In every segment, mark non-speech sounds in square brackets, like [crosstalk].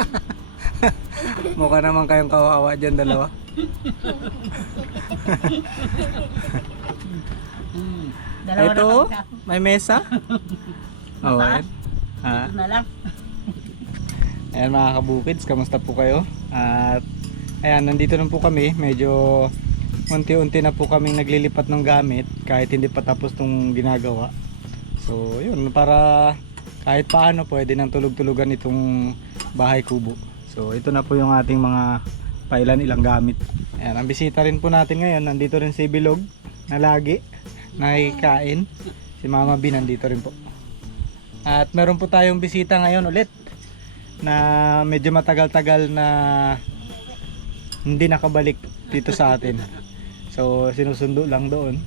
[laughs] Mukha naman kayong kawawa dyan dalawa. [laughs] Dalawa Ito, na kami. may mesa. Oh, ayan. Ha? Ito na lang. [laughs] Ayan mga kabukids, kamusta po kayo? At ayan, nandito na po kami. Medyo unti-unti na po kaming naglilipat ng gamit kahit hindi pa tapos tong ginagawa. So yun, para kahit paano pwede nang tulog-tulugan itong bahay kubo. So ito na po yung ating mga pailan ilang gamit. Ayan, ang bisita rin po natin ngayon, nandito rin si Bilog na lagi nakikain. Si Mama B nandito rin po. At meron po tayong bisita ngayon ulit na medyo matagal-tagal na hindi nakabalik dito sa atin. So sinusundo lang doon.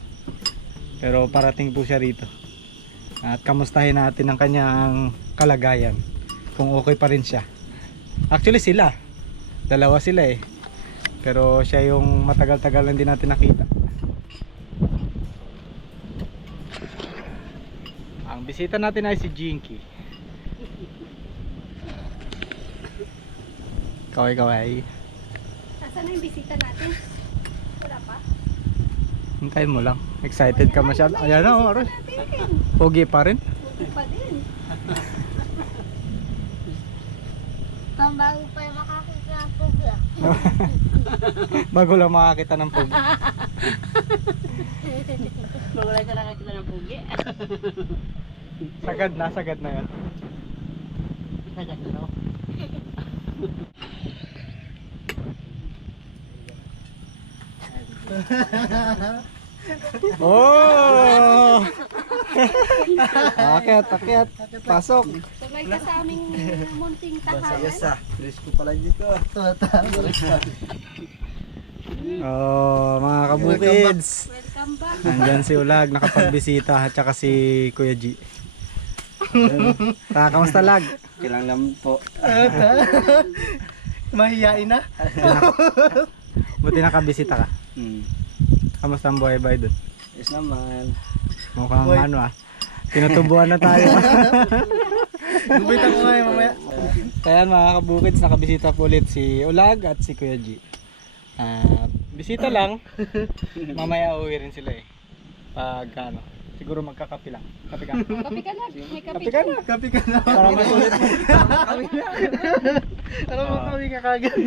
Pero parating po siya rito. At kamustahin natin ang kanyang kalagayan. Kung okay pa rin siya. Actually sila. Dalawa sila eh. Pero siya yung matagal-tagal hindi natin nakita. Ang bisita natin ay si Jinky. Kaway kaway. Nasaan na yung bisita natin? Wala pa? Hintayin mo lang. Excited ka masyado. Ayan na, oh. Pogi pa rin. Buti pa din. Pambago pa yung makakita ng pugla. [laughs] Bago lang makakita ng. Magulay [laughs] ka lang kita ng pugi. [laughs] Sagad na, sagad na yan. Sagad na raw. Oh! akit, akit. Pasok. Tuloy ka sa aming munting tahanan. Presko pala dito. Oh, mga kabukids. Welcome back. Nandyan si Ulag, nakapagbisita at saka si Kuya G. Ah, kamusta lag? Kailang naman po. [laughs] Mahiyain na. [laughs] Buti nakabisita ka. Hmm. Kamusta ang buhay bay doon? Yes naman. Mukhang ano ah. Tinutubuan na tayo. [laughs] Gubitan ko nga mamaya. Kaya mga kabukids, nakabisita po ulit si Ulag at si Kuya G. Ah, bisita lang. Mamaya uwi rin sila eh. Pag ano, siguro magkakapi lang. Kapi ka. Kapi ka na. May kapi. Kapi ka na. Kapi ka na. Para masulit. Alam mo kami ka kagad.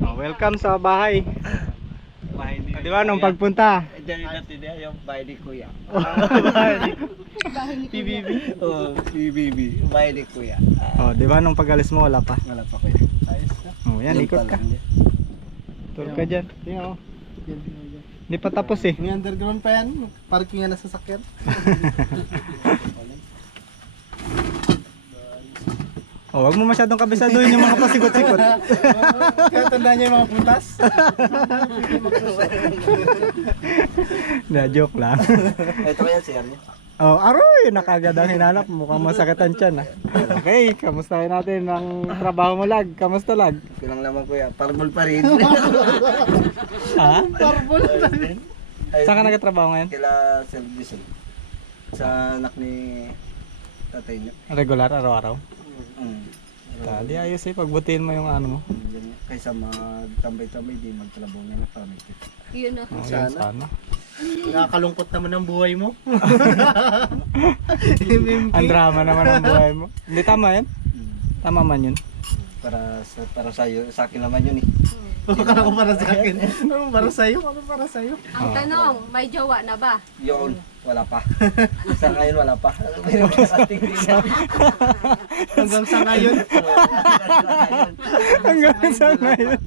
Oh, welcome sa bahay. Di ba nung pagpunta? Diyan yung dati niya, yung [laughs] bahay ni Kuya. Bahay ni Kuya. PBB? Oo, PBB. Bahay ni Kuya. Oh, di ba nung pag-alis mo wala pa? wala pa Kuya. Ayos na. Oh, yan, ikot ka. Tour ka dyan. Tingnan mo. Hindi pa tapos eh. May underground pa yan. Parking nga na sasakyan. [laughs] Oh, wag mo masyadong kabisaduhin yung mga pasikot-sikot. [laughs] Kaya tandaan niya yung mga putas. [laughs] Na joke lang. [laughs] Ito kaya si Arne. Oh, aroy, nakagad ang hinanap. Mukhang masakit ang tiyan ah. Okay, kamustahin natin ang trabaho mo lag. Kamusta lag? Kailang naman Kuya. Parbol pa rin. Ha? Parbol pa rin. Saan ka nagtatrabaho ngayon? Kila Diesel. Sa anak ni tatay niyo. Regular, araw-araw. Mm. Ah, di ayos eh, pagbutihin mo yung ano mo. Yan, Kaysa magtambay-tambay, di magtrabaho na pamit. Yun o. Oh, Sana. yun, sana. Nakakalungkot naman ang buhay mo. [laughs] Ang drama naman ang buhay mo. Hindi tama yan? Tama man yun. para sa para sa iyo, sa akin naman yun eh. [laughs] Akala ko para sa akin. [laughs] Para sa iyo? Para sa iyo? Ang tanong, may jowa na ba? Yun, wala pa. [laughs] sa ngayon wala pa. Pero nakarating din yan. Hanggang sa ngayon. Hanggang sa ngayon.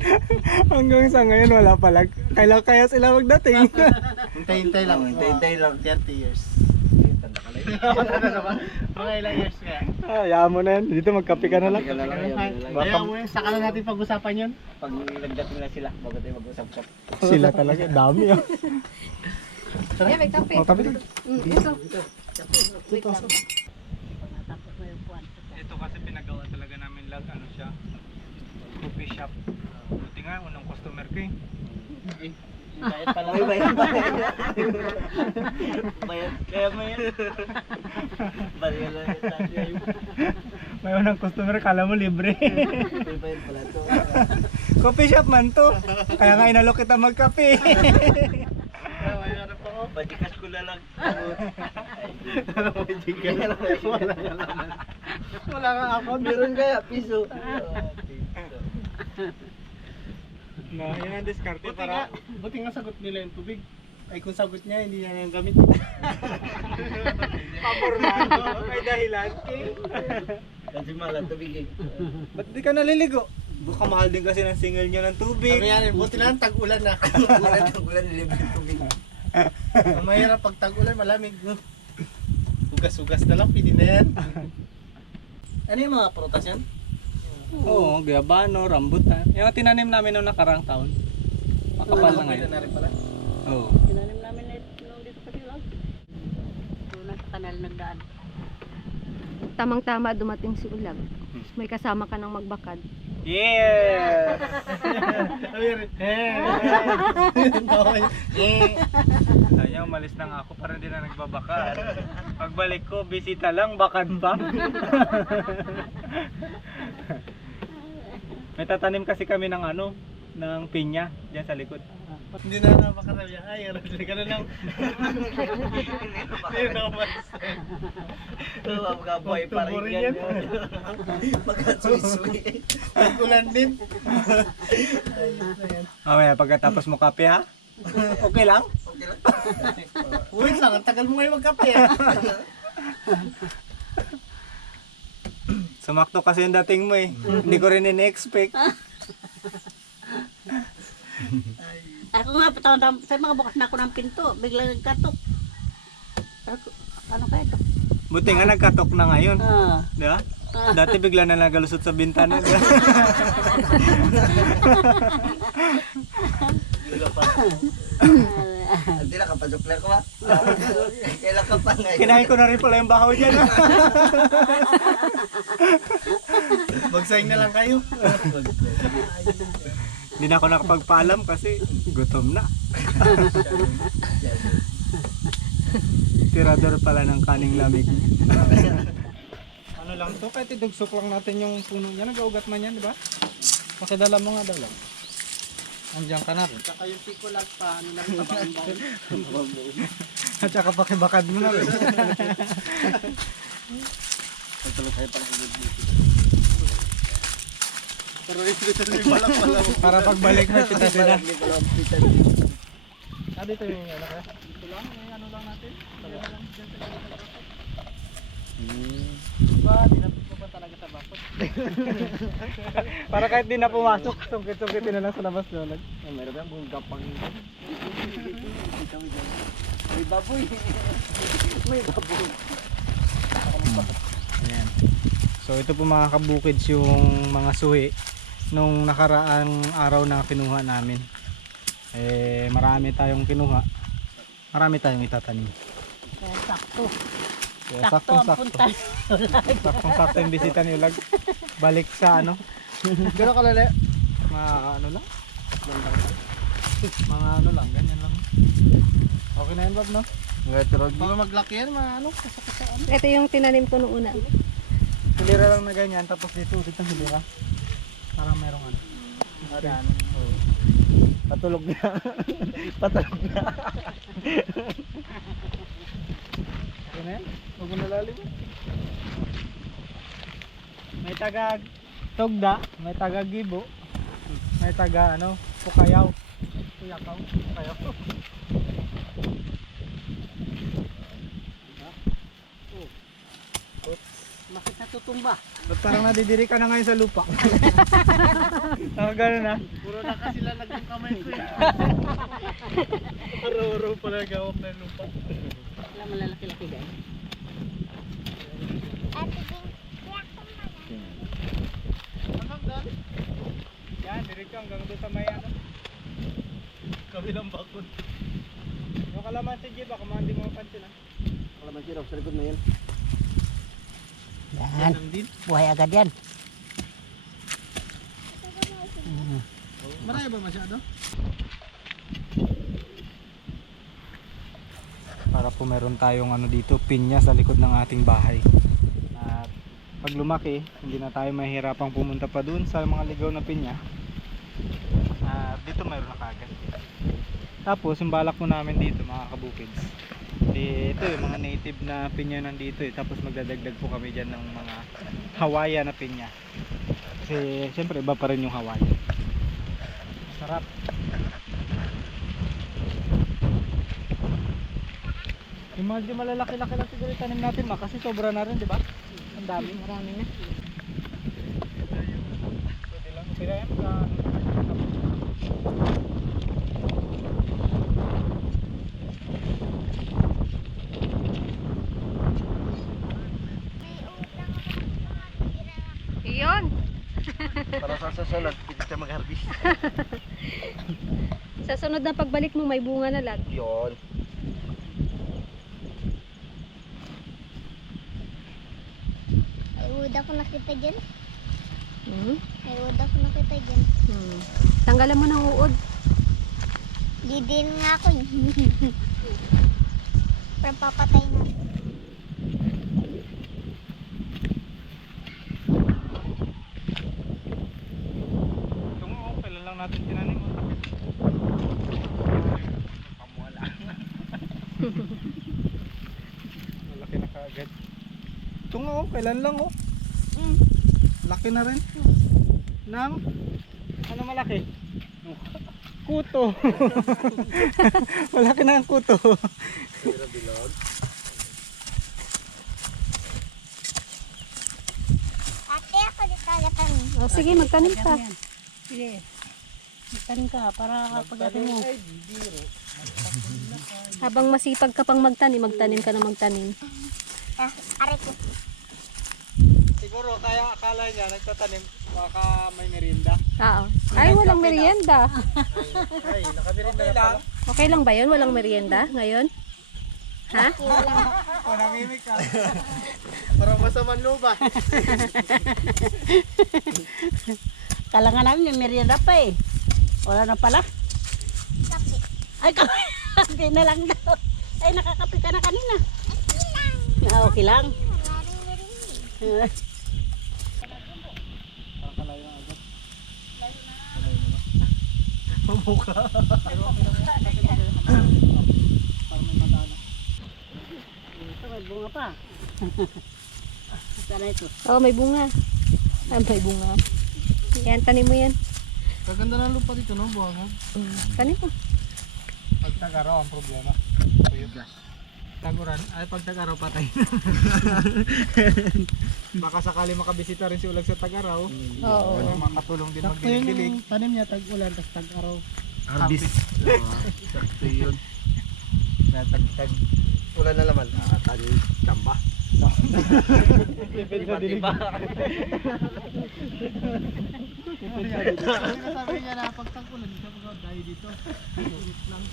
Hanggang sa ngayon wala pa lag. Kailan kaya sila magdating? [laughs] Hintay-hintay lang, hintay-hintay lang. 30 years. Tanda ka lang. [laughs] Mga ilang years ka. ah, yaman mo na yan. Dito magkape ka na lang. Lang yun. Baka yun, saka na natin pag-usapan yun. Pag nagdating na sila, bago tayo mag-usap-usap. sila talaga. Dami ah. Yeah, may kape. Oh, kape lang. Mm, ito. Yung puwan. Ito kasi pinagawa talaga namin lag. Ano siya? Coffee shop. Buti nga, unang customer ko eh. Bayad pala. May bayad, kaya may yan. Bayad lang yung tatay. May unang customer, kala mo libre. May bayad pala to. Coffee shop man to. Kaya nga inalok kita magkape. [laughs] Badikas ko na lang. Wala nga laman. Wala nga ako. Meron kaya piso. no, yun ang diskarte Buti nga, buti nga sagot nila yung tubig. Ay kung sagot niya, hindi niya yung gamit. Pabor na. May dahilan. Kasi mahal ang tubig eh. Ba't di ka naliligo? Baka mahal din kasi ng single nyo ng tubig. Sabi yan, buti lang tag-ulan na. Ulan ng ulan, libre yung tubig. Ang mahirap pag tag-ulan, malamig. no? Hugas-hugas na lang, pwede na yan. ano yung mga prutas yan? Oo, gabano, rambutan. Yung tinanim namin noong nakarang taon. Makapal na ngayon. na rin pala. Oo. Tinanim namin na nung dito sa Silang. Doon na sa kanal nagdaan. Tamang-tama dumating si Ulag. [laughs] May kasama ka ng magbakad. Yeah! [laughs] Kaya [laughs] umalis na nga ako para hindi na nagbabakad. Pagbalik ko, bisita lang, bakad pa. May tatanim kasi kami ng ano, ng pinya diyan sa likod. Hindi na napakarami. Ay, ano ka na lang. Hindi na umalis. Oo, mga boy pa rin yan. Magkasuy-suy. Din. Na. Mamaya pagkatapos mo kape ha? Okay lang? Okay lang. Wait lang, ang tagal mo ngayon magkape. ah. Sumakto kasi yung dating mo eh. Hindi ko rin in-expect. Ako nga, patawag sa mga bukas na ako ng pinto. Biglang nagkatok. Sabi ko, Ano kaya ito? Buti nga nagkatok na ngayon. Ah. Di ba? Dati bigla na nagalusot sa bintana. Hindi na kapasok na ko ba? Kailan ka pa ngayon? Kinain ko na rin pala yung bahaw dyan. ah. Magsaing na lang kayo. [laughs] Hindi na ako nakapagpaalam kasi gutom na. Tirador pala ng kaning lamig. ano lang to, kahit idugsok lang natin yung puno niya. Nag-augat man yan, di ba? Pakidala mo nga daw lang. Andiyan ka na rin. Saka yung piko lang pa, ano na rin At saka pakibakad mo na rin. Pero ito rin pala pala. Para pagbalik may pitasin na. Ah, dito yung ano kaya? Ito lang, may ano lang natin. Gilid. Ba, dinapit ko pa talaga sa bakot. Para kahit di na pumasok, sungkit-sungkitin na lang sa labas doon. Meron ba buong gapang May baboy. May baboy. Ayan. So ito po mga kabukids yung mga suhi nung nakaraang araw na kinuha namin. Eh marami tayong kinuha. Marami tayong itatanim. Kaya sakto. Kaya Sakto saktong ang sakto. punta. Saktong sakto yung bisita ni Ulag. Balik sa ano, Gano'n kalala? mga ano lang. tatlong lang lang. Mga ano lang, ganyan lang. Okay na yun Bob no? Baka maglaki yan, mga ano. Ito yung tinanim ko nung una. Hilira lang na ganyan, tapos dito ang hilira. Parang merong ano. Ano? Oo. Patulog na. [laughs] Patulog na. [laughs] na yan? Huwag mo nalalim. May taga togda, may taga gibo, may taga ano, pukayaw. Puyakaw, pukayaw. Bakit natutumba? Ba't parang nadidiri ka na ngayon sa lupa? [laughs] Parang gano'n na. Puro na kasi lalag yung kamay ko eh. [laughs] Araw-araw pala gawak na lupa. Wala malalaki-laki dyan. Hanggang doon. Yan, diretso hanggang doon sa may ano. Kabilang bakod. Yung kalamansi G, baka mga hindi mo mapansin ah. Kalaman sirap sa likod na yan. Yan. Buhay agad yan. Marami ba masyado? Para po meron tayong ano dito, pinya sa likod ng ating bahay. At pag lumaki, hindi na tayo mahihirapang pumunta pa dun sa mga ligaw na pinya. At dito mayroon na kagad. Tapos yung balak po namin dito mga kabukids. Eh, ito yung mga native na pinya nandito eh. Tapos magdadagdag po kami dyan ng mga Hawaiian na pinya. Kasi syempre iba pa rin yung Hawaii. Sarap. Yung mga di malalaki-laki lang siguro yung tanim natin ma kasi sobra na rin, di ba? Ang dami. Marami na. Pwede lang. Pwede yan sa... Iyon. Sasunod, pwede tayo mag-harvest. [laughs] Sa sunod na pagbalik mo, may bunga na lag. Yun. Ay, uda ko nakita dyan. Hmm? Ay, uda ko nakita dyan. Hmm. Tanggalan mo ng uod. Di din nga ako eh. [laughs] Pero papatay na. Ito nga, oh, kailan lang natin tinanim. oh. Pamuhala. Malaki na kaagad. Ito nga, oh, kailan lang oh. Mm. Laki na rin. Nang, ano malaki? Kuto. [laughs] malaki na ang kuto. Ate, ako di kagatan. O, sige, magtanim ka. Sige. Magtanim ka para pagdating mo. Habang masipag ka pang magtanim, magtanim ka na magtanim. Ah, aray ko. Siguro kaya akala niya nagtatanim baka may merienda. Oo. Ay, walang merienda. Ay, nakamirinda na pala. Okay lang ba yun? Walang merienda ngayon? Ha? O namimik ka. Parang masamang lupa. Kala nga namin yung merienda pa eh. Wala na pala. Kapi. Ay, [laughs] kape na lang daw. Ay, nakakape ka na kanina. Ay, lang. Ah, okay lang. Wala rin eh. Parang kalayo na agad. Pamukha. Parang may madana. [laughs] Ito, may bunga pa. [laughs] Sana ito. Oo, may bunga. Ah, may bunga. Yan, tanim mo yan. Kaganda ng lupa dito, no? Buhangag. Hmm. Tanim mo. Pag tag-araw ang problema. Tuyo. Taguran, ay pag tag-araw patay. [laughs] Baka sakali makabisita rin si Ulag sa tag-araw. Oo. Pwede makatulong din Sakto magdilig-dilig. yung tanim niya, tag-ulan, tapos tag-araw. Harvest. Sakto yun. Na tag-tag. Wala na naman. Nakatanim. Kamba. Lipid sa dilig. Sabi niya na pag tag-ulan, hindi siya mag-dahil dito. Init lang.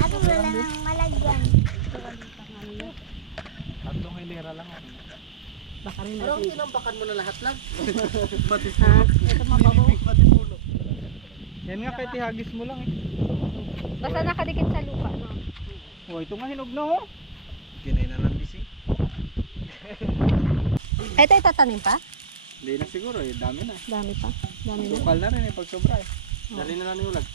Ako wala nang malagyan. Tatlong hilera lang. ako. Baka rin Pero natin. tinampakan mo na lahat lang. [laughs] Pati Ha? Ito mababaw. [laughs] Pati puno. Yan nga kahit ihagis mo lang eh. Basta nakadikit sa lupa, no? Oh, ito nga hinog na oh. Kinay na lang bisi. Ay, tayo tatanim pa? Hindi na siguro eh, dami na. Dami pa. Dami na. Tukal na rin eh pag sobra eh. Dali na lang ni Ulag.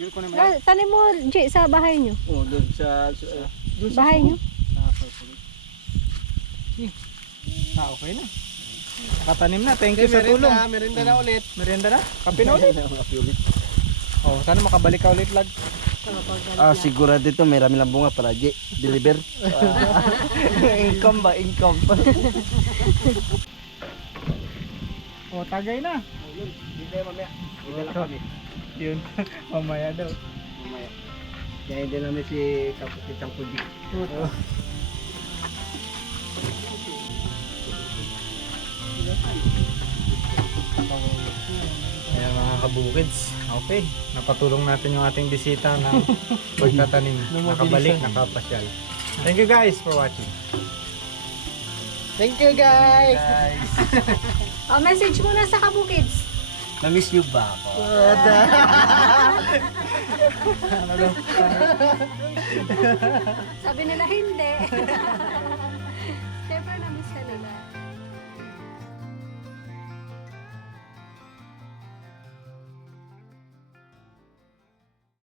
Gil ko na Ah, tanim mo, Jay, sa bahay nyo. Oo, doon sa... sa Bahay nyo. Ah, okay na. Nakatanim na. Thank you sa tulong. Merinda, merinda na ulit. Merienda [laughs] na. Kape na ulit. Oh, sana makabalik ka ulit lag. Ah, sigurado ito, may rami lang bunga para di deliver. [laughs] income ba? Income. [laughs] Oh, tagay na. Hindi tayo mamaya. Hindi lang kami. Yun. [laughs] Mamaya daw. Mamaya. Kaya hindi namin si Kapitang Pudi. Ayan mga kabukids. Okay. Napatulong natin yung ating bisita ng [laughs] pagtatanim. Nakabalik, nakapasyal. Thank you guys for watching. Thank you guys! [laughs] Oh, message muna sa kabukids. Na-miss you ba ako? Sabi nila hindi. [laughs]